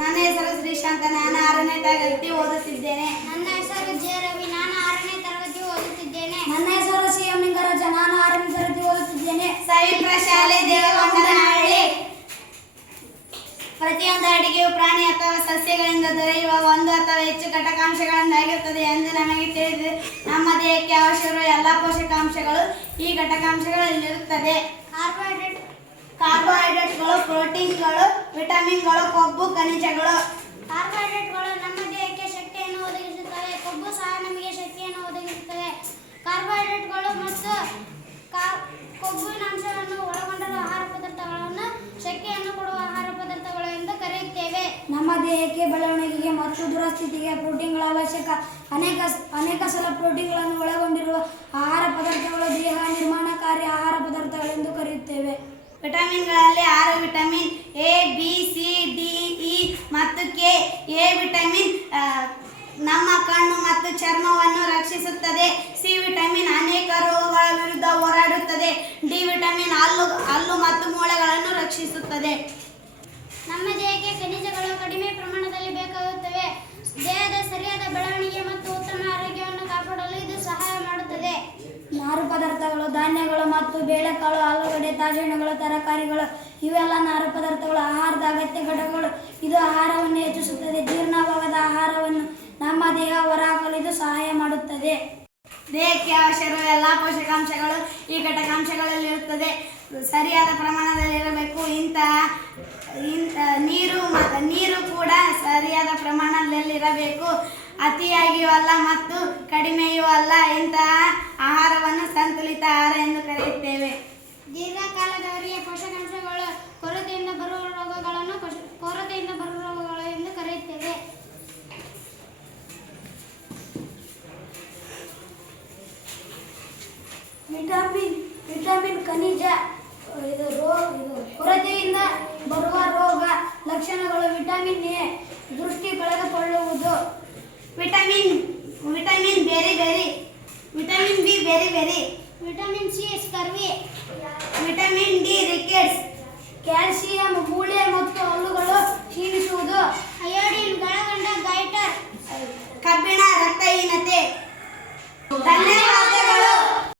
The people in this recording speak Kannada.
ನನ್ನ ಹೆಸರು ಶ್ರೀಶಾಂತ, ನಾನು 6ನೇ ತರಗತಿ ಓದುತ್ತಿದ್ದೇನೆ. ನನ್ನ ಹೆಸರು ಜೆ ರವಿ, ನಾನು 6ನೇ ತರಗತಿ ಓದುತ್ತಿದ್ದೇನೆ. ನನ್ನ ಹೆಸರು ಸಿ.ಎಂ. ಲಿಂಗರಾಜ, ನಾನು 6ನೇ ತರಗತಿ ಓದುತ್ತಿದ್ದೇನೆ. ಸೈನಿಕ ಶಾಲೆ ದೇವಗೊಂಡನಹಳ್ಳಿ. ಪ್ರತಿಯೊಂದು ಅಡಿಗೆಯು ಪ್ರಾಣಿ ಅಥವಾ ಸಸ್ಯಗಳಿಂದ ದೊರೆಯುವ ಒಂದು ಅಥವಾ ಹೆಚ್ಚು ಘಟಕಾಂಶಗಳಿಂದಾಗಿರುತ್ತದೆ ಎಂದು ನಮಗೆ ತಿಳಿದಿದೆ. ನಮ್ಮ ದೇಹಕ್ಕೆ ಅವಶ್ಯವಿರುವ ಎಲ್ಲ ಪೋಷಕಾಂಶಗಳು ಈ ಘಟಕಾಂಶಗಳಲ್ಲಿರುತ್ತದೆ. ಕಾರ್ಬೋಹೈಡ್ರೇಟ್ಗಳು, ಪ್ರೋಟೀನ್ಗಳು, ವಿಟಮಿನ್ಗಳು, ಕೊಬ್ಬು, ಖನಿಜಗಳು. ಕಾರ್ಬೋಹೈಡ್ರೇಟ್ಗಳು ನಮ್ಮ ದೇಹಕ್ಕೆ ಶಕ್ತಿಯನ್ನು ಒದಗಿಸುತ್ತವೆ. ಕೊಬ್ಬು ಸಹ ನಮಗೆ ಶಕ್ತಿಯನ್ನು ಒದಗಿಸುತ್ತವೆ. ಕಾರ್ಬೋಹೈಡ್ರೇಟ್ಗಳು ಮತ್ತು ಕೊಬ್ಬಿನ ಅಂಶವನ್ನು ಒಳಗೊಂಡಿರುವ ಆಹಾರ ಪದಾರ್ಥಗಳನ್ನು ಶಕ್ತಿಯನ್ನು ಕೊಡುವ ಆಹಾರ ಪದಾರ್ಥಗಳು ಎಂದು ಕರೆಯುತ್ತೇವೆ. ನಮ್ಮ ದೇಹಕ್ಕೆ ಬೆಳವಣಿಗೆಗೆ ಮತ್ತು ದುರಸ್ಥಿತಿಗೆ ಪ್ರೋಟೀನ್ಗಳ ಅವಶ್ಯಕ. ಅನೇಕ ಸಲ ಪ್ರೋಟೀನ್ಗಳನ್ನು ಒಳಗೊಂಡಿರುವ ಆಹಾರ ಪದಾರ್ಥಗಳು ದೇಹ ನಿರ್ಮಾಣಕಾರಿ ಆಹಾರ ಪದಾರ್ಥಗಳೆಂದು ಕರೆಯುತ್ತೇವೆ. ವಿಟಮಿನ್ಗಳಲ್ಲಿ 6 vitamin A, B, C, D, E ಮತ್ತು ಕೆ. ಎ ವಿಟಮಿನ್ ನಮ್ಮ ಕಣ್ಣು ಮತ್ತು ಚರ್ಮವನ್ನು ರಕ್ಷಿಸುತ್ತದೆ. ಸಿ ವಿಟಮಿನ್ ಅನೇಕ ರೋಗಗಳ ವಿರುದ್ಧ ಹೋರಾಡುತ್ತದೆ. ಡಿ ವಿಟಮಿನ್ ಹಲ್ಲು ಮತ್ತು ಮೂಳೆಗಳನ್ನು ರಕ್ಷಿಸುತ್ತದೆ. ನಮ್ಮ ದೇಹಕ್ಕೆ ಖನಿಜಗಳು ಕಡಿಮೆ ಪ್ರಮಾಣದಲ್ಲಿ ಬೇಕಾಗುತ್ತವೆ. ದೇಹದ ಸರಿಯಾದ ಬೆಳವಣಿಗೆ ಮತ್ತು ಉತ್ತಮ ಆರೋಗ್ಯವನ್ನು ಕಾಪಾಡಲು ಇದು ಸಹಾಯ ಮಾಡುತ್ತದೆ. ನಾರು ಪದಾರ್ಥಗಳು, ಧಾನ್ಯಗಳು ಮತ್ತು ಬೇಳೆಕಾಳು, ಆಲೂಗಡ್ಡೆ, ತಾಜೆಹಣ್ಣುಗಳು, ತರಕಾರಿಗಳು ಇವೆಲ್ಲ ನಾರು ಪದಾರ್ಥಗಳು, ಆಹಾರದ ಅಗತ್ಯ ಘಟಕಗಳು. ಇದು ಆಹಾರವನ್ನು ಹೆಚ್ಚಿಸುತ್ತದೆ. ಜೀರ್ಣವಾಗದ ಆಹಾರವನ್ನು ನಮ್ಮ ದೇಹ ಹೊರಹಾಕಲು ಇದು ಸಹಾಯ ಮಾಡುತ್ತದೆ. ದೇಹಕ್ಕೆ ಅವಶ್ಯವಿರುವ ಎಲ್ಲ ಪೋಷಕಾಂಶಗಳು ಈ ಘಟಕಾಂಶಗಳಲ್ಲಿರುತ್ತದೆ. ಸರಿಯಾದ ಪ್ರಮಾಣದಲ್ಲಿರಬೇಕು. ನೀರು ಕೂಡ ಸರಿಯಾದ ಪ್ರಮಾಣದಲ್ಲಿರಬೇಕು. ಅತಿಯಾಗಿಯೂ ಅಲ್ಲ ಮತ್ತು ಕಡಿಮೆಯೂ ಅಲ್ಲ. ಇಂತಹ ಆಹಾರವನ್ನು ಸಂತುಲಿತ ಆಹಾರ ಎಂದು ಕರೆಯುತ್ತೇವೆ. ದೀರ್ಘಕಾಲದವರೆಗೆ ಪೋಷಕಾಂಶಗಳ ಕೊರತೆಯಿಂದ ಬರುವ ರೋಗಗಳು ಎಂದು ಕರೆಯುತ್ತೇವೆ. ವಿಟಮಿನ್ ಖನಿಜ ಕೊರತೆಯಿಂದ ಬರುವ ರೋಗ ಲಕ್ಷಣಗಳು. ವಿಟಮಿನ್ ಎ ದೃಷ್ಟಿ ಕಳೆದುಕೊಳ್ಳುವುದು. Vitamin berry. Vitamin B berry. Vitamin C scurvy. Vitamin D rickets. Calcium ಮೂಳೆ ಮತ್ತು ಹಲ್ಲುಗಳು ಕ್ಷೀಣಿಸುವುದು. ಅಯೋಡಿನ್ ಒಳಗೊಂಡ ಗೈಟರ್. ಕಬ್ಬಿಣ ರಕ್ತಹೀನತೆ. ಧನ್ಯವಾದ.